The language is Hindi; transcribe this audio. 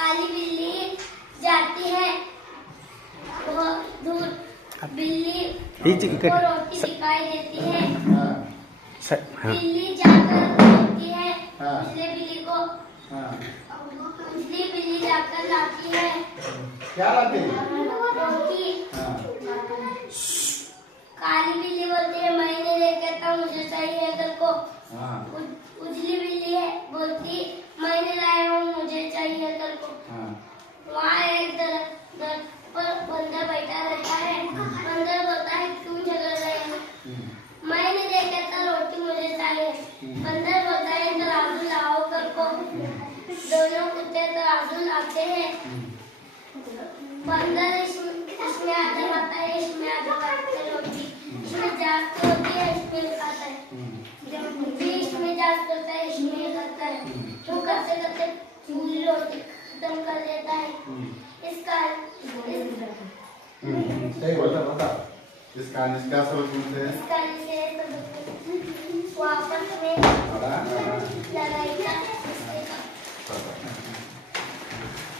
काली बिल्ली जाती है बहुत दूर, बिल्ली को रोटी दिखाई देती है। बिल्ली जाकर बोलती है दूसरे बिल्ली को, दूसरी बिल्ली जाकर लाती है क्या लाती है? रोटी। काली बिल्ली बोलती है मैं नहीं लेके आता, मुझे चाहिए कल को। उजली बिल्ली है बोलती मैं नहीं लाया हूँ, मुझे चाहिए कल को। वहाँ एक दरख्त पर बंदर बैठा रहता है। बंदर बोलता है क्यों झगड़ रहे हो? मैं नहीं लेके आता, रोटी मुझे चाहिए। बंदर बोलता है तराजू लाओ कल को। दोनों कुत्ते तराजू लाते हैं। बंदर इसमें आधा खाता है, इसमें आधा खाता है रोटी। इसमें जास्त होती है, इसमें खाता है। इसमें जास्त होता है, इसमें खाता है। तो करते करते पूरी रोटी खत्म कर देता है। सही बता इस कहानी से क्या समझ मिलते हैं? इस कहानी से वो आपस में